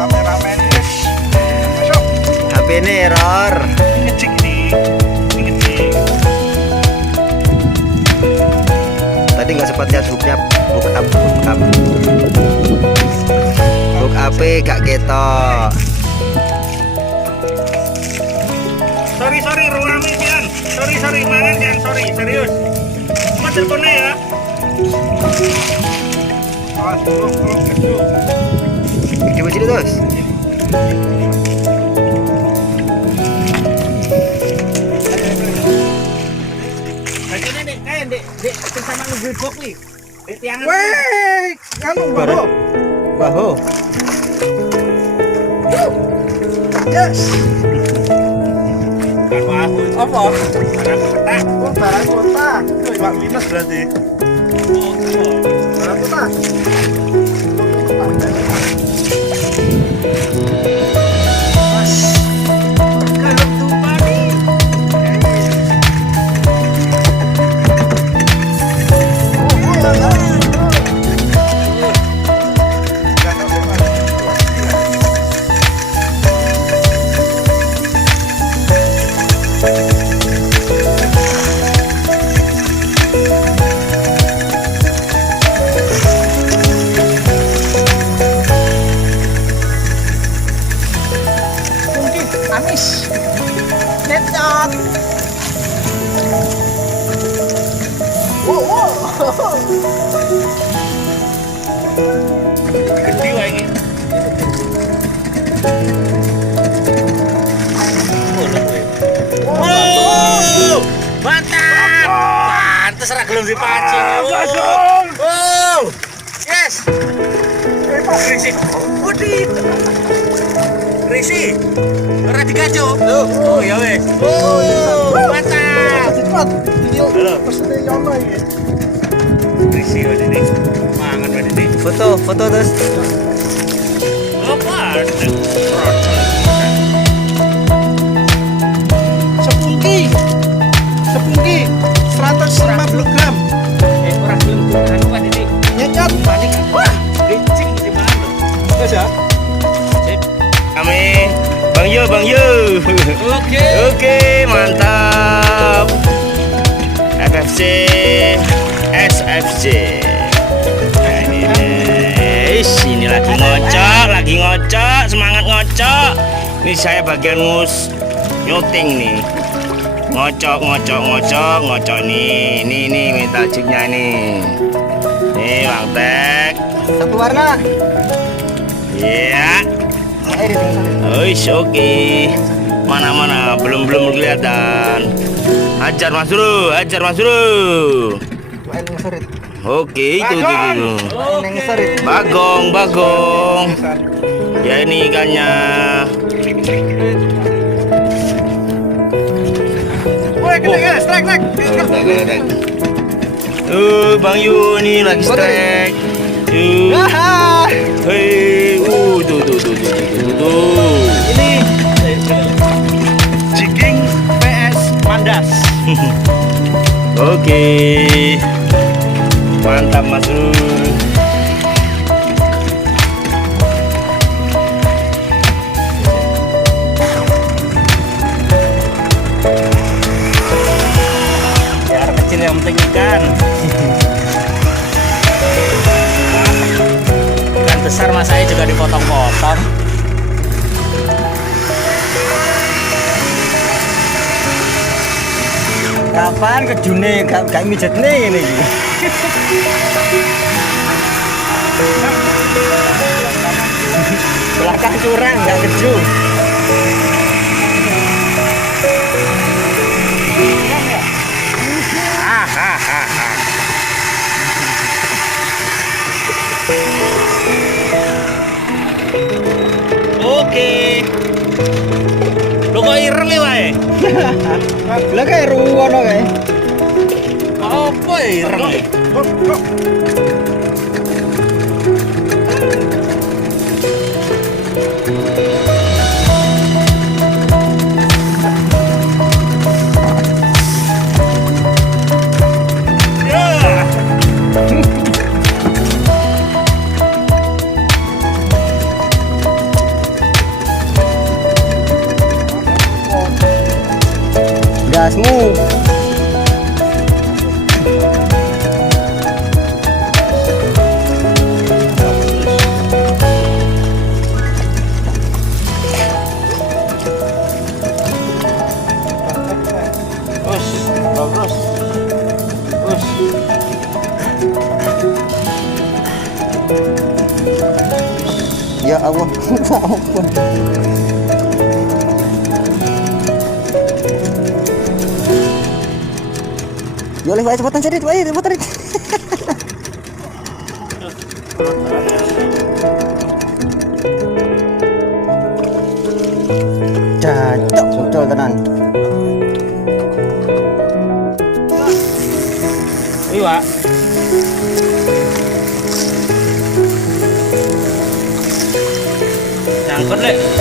Kameramen masuk. HP ini error. Ngecek nih. Ngecek. Tadi nggak sempat lihat hooknya, hook HP gak ketok. Sorry ruangnya Cian. Sorry mangan Cian, sorry serius. Mas teleponnya ya. Awas tolong gitu. Coba sini terus. Bacanya dek, kayak dek bersama nungguin box nih. Tiangan. Weh, anu bahu. Bahu. Yes. Kan bahu. Apa? Barang kotak. Oh, barang kotak. Pak minus berarti. Barang kotak. Amis. Headshot. Wow. Gede wae iki. Wow. Mantap. Pantes ra gelem dipancing. Wow. Yes. Risi. Wudi. Risi. Ora digaco. Oh ya wes. Oh, mantap. Cepat. Halo. Pesene yono iki. Risi wae ini. Mangan wae ini. Foto terus. Apa? Sepungki 150 gram. Ora gelem anu wae ini. Nyecot. Paling wah, licik di mana? Wes ya. Sip. Kami Bang Yu. Oke, mantap. FFC SFC. Nah, ini lagi ngocok, semangat ngocok. Ini saya bagian nyuting nih. Ngocok nih. Nih minta ciknya nih. Nih Bang Tek. Satu warna. Iya. Oke. Mana belum kelihatan. Hajar Mas Bro. Main ngeserit. Oke, itu. Main ngeserit. Bagong. Ya ini ikannya. Woi, gede, strike. Bang Yu ini lagi strike. Hei, tuh. Ini jigging PS Mandas. Oke. Mantap Mas Bro. Biar kecil yang penting ikan. Ikan besar mas saya juga dipotong-potong. Kapan kejune gak mijet nih ini. Belakang curang, nggak keju. Oke. Lo kok ireng ya, wae? Lah kayak ruwono kayak. Apa ireng? Ya? Gasmu. Us, bagus. Us. Ya Allah. Ampun. Ya oleh cepetan cari, cepetan. Cacok betul tenan. Iya. Nyangkut, Lek.